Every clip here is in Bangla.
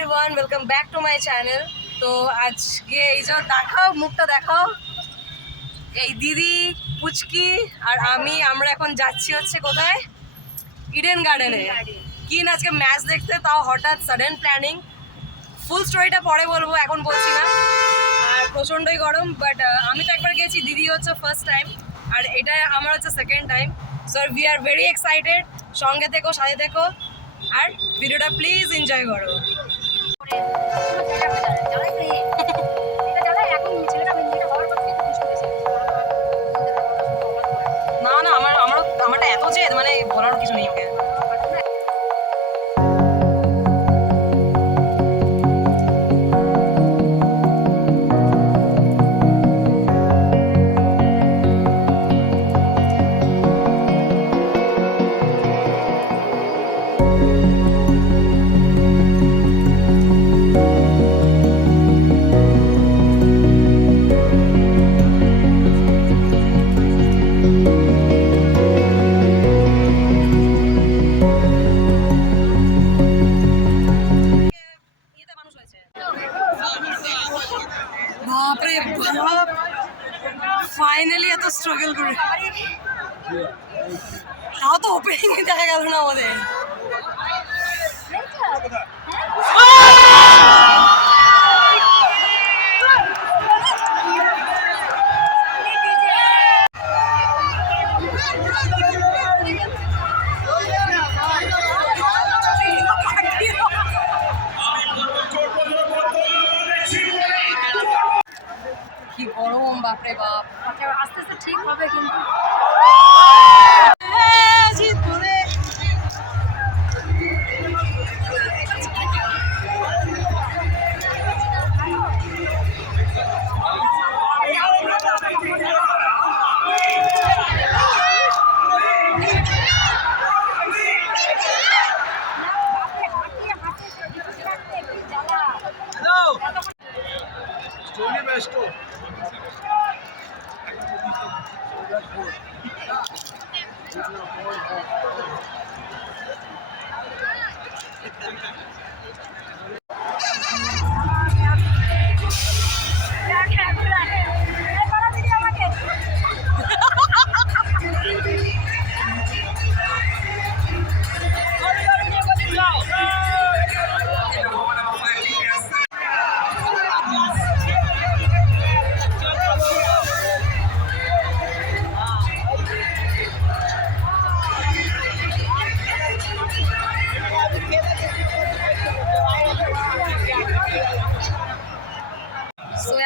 Everyone, welcome back to my channel. তো আজকে এই যে দেখাও, মুখটা দেখাও। এই দিদি, পুচকি আর আমরা এখন যাচ্ছি হচ্ছে কোথায়, ইডেন গার্ডেনে। কি না আজকে ম্যাচ দেখতে, তাও হঠাৎ সাডেন প্ল্যানিং। ফুল স্টোরিটা পরে বলবো, এখন বলছি না। আর প্রচণ্ডই গরম, বাট আমি তো একবার গেছি, দিদি হচ্ছে ফার্স্ট টাইম, আর এটা আমার হচ্ছে second time. So we are very excited. সঙ্গে থেকো, সাথে থেকো, আর ভিডিওটা প্লিজ এনজয় করো। না না, আমারটা এত যে মানে বলার কিছু নেই ওকে। বাপরে বাপ, ফাইনালি এত স্ট্রাগল করে, তাও তো ওপেনিং দেখা গেল না আমাদের। কি গরম, বাপরে বাপ। আস্তে আস্তে ঠিক হবে কিন্তু।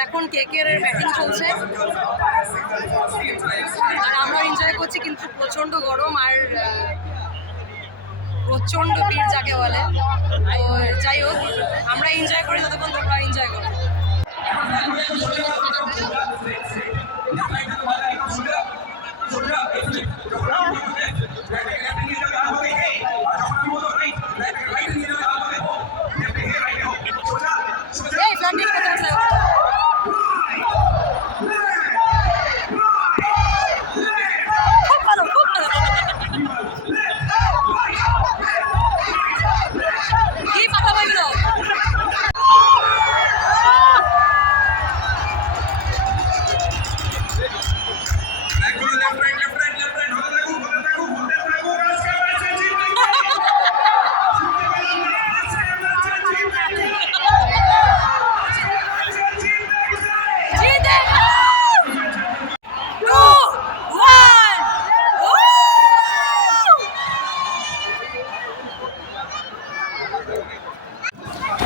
এখন কেকের ব্যাটিং চলছে আর আমরা এনজয় করছি, কিন্তু প্রচণ্ড গরম আর প্রচণ্ড ভিড় যাকে বলে। তো যাই হোক, আমরা এনজয় করি যতক্ষণ তোমরা এনজয় করো।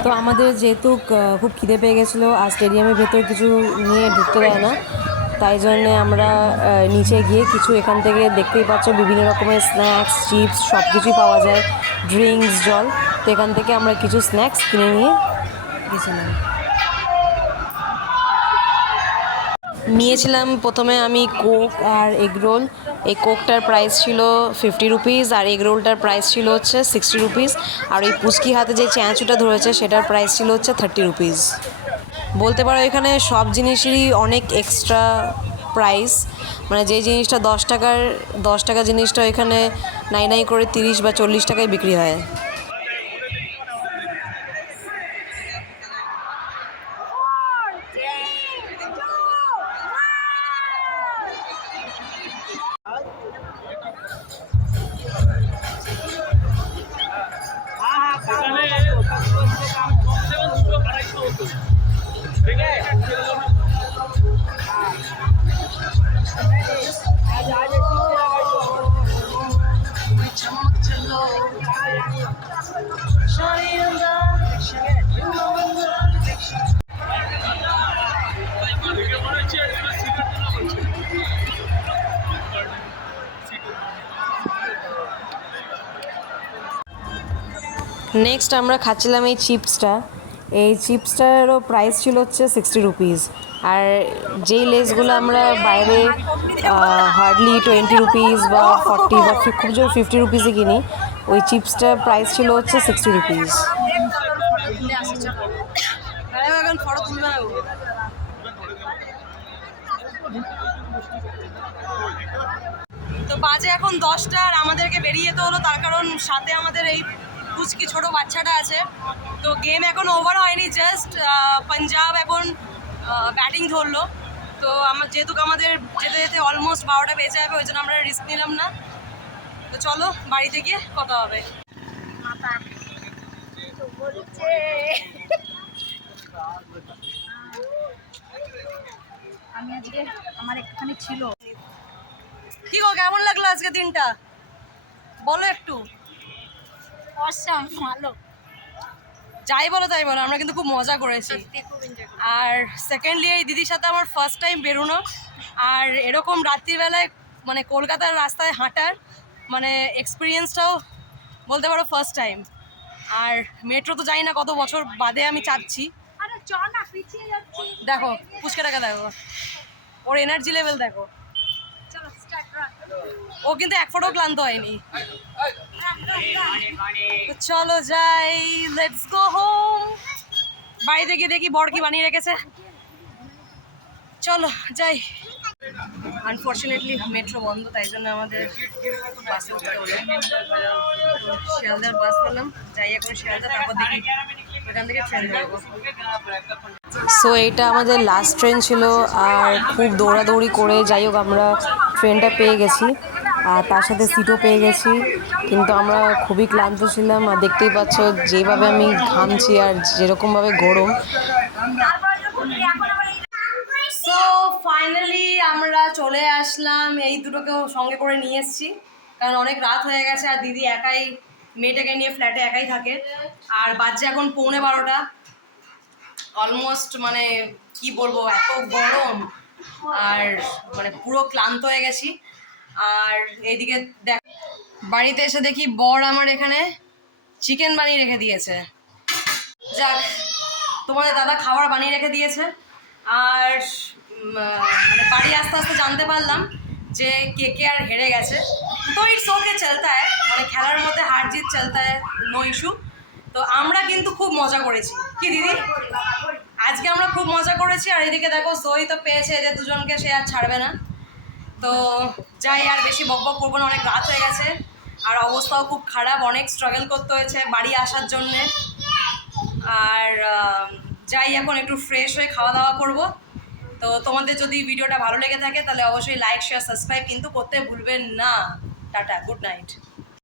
তো আমাদের যেহেতু খুব খিদে পেয়ে গেছিলো আর স্টেডিয়ামের ভেতর কিছু নিয়ে ঢুকতে দেয় না, তাই জন্যে আমরা নিচে গিয়ে কিছু এখান থেকে দেখতেই পাচ্ছ বিভিন্ন রকমের স্ন্যাক্স, চিপস সব কিছুই পাওয়া যায়, ড্রিঙ্কস, জল। তো এখান থেকে আমরা কিছু স্ন্যাক্স কিনে নিয়ে গেছিলাম। নিয়েছিলাম প্রথমে আমি কোক আর এগ রোল। এই কোকটার প্রাইস ছিল 50 রুপিস আর এগ রোলটার প্রাইস ছিল হচ্ছে 60 রুপিস। আর ওই পুচকি হাতে যে চ্যাঁচুটা ধরেছে সেটার প্রাইস ছিল হচ্ছে 30 রুপিস। বলতে পারো এখানে সব জিনিসেরই অনেক এক্সট্রা প্রাইস, মানে যে জিনিসটা 10 টাকা জিনিসটা এখানে নাই করে 30 বা 40 টাকায় বিক্রি হয়। নেক্সট আমরা খাচ্ছিলাম এই চিপসটা। এই চিপসটারও প্রাইস ছিল হচ্ছে 60 রুপিস। আর যেই লেসগুলো আমরা বাইরে হার্ডলি 20 রুপিস বা 40 বা খুব জোর 50 রুপিসে কিনি, ওই চিপসটার প্রাইস ছিল হচ্ছে 60 রুপিস। তো বাজে এখন 10টা আর আমাদেরকে বেরিয়ে যেতে হলো, তার কারণ সাথে আমাদের এই পুচকি ছোট বাচ্চাটা আছে। তো গেম এখন ওভার হয়নি, জাস্ট পাঞ্জাব এখন ব্যাটিং ধরলো। তো যেহেতু আমাদের যেতে যেতে অলমোস্ট 12টা বেজে যাবে, ওই জন্য আমরা রিস্ক নিলাম না। তো চলো বাড়িতে গিয়ে কথা হবে। আমি আজকে আমার একটুখানি ছিল। কি গো, কেমন লাগলো আজকে দিনটা বলো একটু। অসাম ভালো, যাই বলো তাই বলো, আমরা কিন্তু খুব মজা করেছি। খুব এনজয় আর সেকেন্ডলি এই দিদির সাথে আমার ফার্স্ট টাইম বেরোনো, আর এরকম রাত্রিবেলায় মানে কলকাতার রাস্তায় হাঁটার মানে এক্সপিরিয়েন্সটাও বলতে পারো ফার্স্ট টাইম। আর মেট্রো তো জানি না কত বছর বাদে আমি চাচ্ছি। আরে চ না, পিছিয়ে যাচ্ছি। দেখো পুচকেটাকে দেখো, ওর এনার্জি লেভেল দেখো। চলো স্টার্ট রাখ। ও কিন্তু এক ফোঁটাও ক্লান্ত হয়নি। তো চলো যাই, লেটস গো হোম। বাড়িতে গিয়ে দেখি বর কি বানিয়ে রেখেছে। চলো যাই। আনফর্চুনেটলি মেট্রো বন্ধ, তাই জন্য আমাদের বাসে উঠতে হলো। শিয়ালদার বাস পেলাম, যাই এখন শিয়ালদা, তারপর দেখি ওখান থেকে ট্রেন ধরবো। সো এটা আমাদের লাস্ট ট্রেন ছিল, আর খুব দৌড়াদৌড়ি করে যাই হোক আমরা ট্রেনটা পেয়ে গেছি, আর তার সাথে সিটও পেয়ে গেছি। কিন্তু আমরা খুবই ক্লান্ত ছিলাম, আর দেখতেই পাচ্ছ যেভাবে আমি ঘামছি আর যেরকমভাবে গরম। সো ফাইনালি আমরা চলে আসলাম। এই দুটোকেও সঙ্গে করে নিয়ে এসেছি, কারণ অনেক রাত হয়ে গেছে আর দিদি একাই মেয়েটাকে নিয়ে ফ্ল্যাটে একাই থাকে। আর বাজে এখন 11:15, অলমোস্ট মানে কি বলবো, এত গরম আর মানে পুরো ক্লান্ত হয়ে গেছি। আর এইদিকে দেখ, বাড়িতে এসে দেখি বর আমার এখানে চিকেন বানিয়ে রেখে দিয়েছে। যাক, তোমাদের দাদা খাবার বানিয়ে রেখে দিয়েছে। আর মানে বাড়ি আস্তে আস্তে জানতে পারলাম যে কে আর হেরে গেছে। তো ইটস ওকে, চলতা হ্যায়, মানে খেলার মধ্যে হার জিত চলতা হ্যায়, নো ইস্যু। তো আমরা কিন্তু খুব মজা করেছি, কি দিদি? আজকে আমরা খুব মজা করেছি। আর এদিকে দেখো জয়ী তো পেয়েছে, এদের দুজনকে সে আর ছাড়বে না। তো যাই, আর বেশি বকবক করবো না, অনেক রাত হয়ে গেছে আর অবস্থাও খুব খারাপ, অনেক স্ট্রাগল করতে হয়েছে বাড়ি আসার জন্যে। আর যাই, এখন একটু ফ্রেশ হয়ে খাওয়া দাওয়া করবো। তো তোমাদের যদি ভিডিওটা ভালো লেগে থাকে তাহলে অবশ্যই লাইক, শেয়ার, সাবস্ক্রাইব কিন্তু করতে ভুলবেন না। Tata, good night.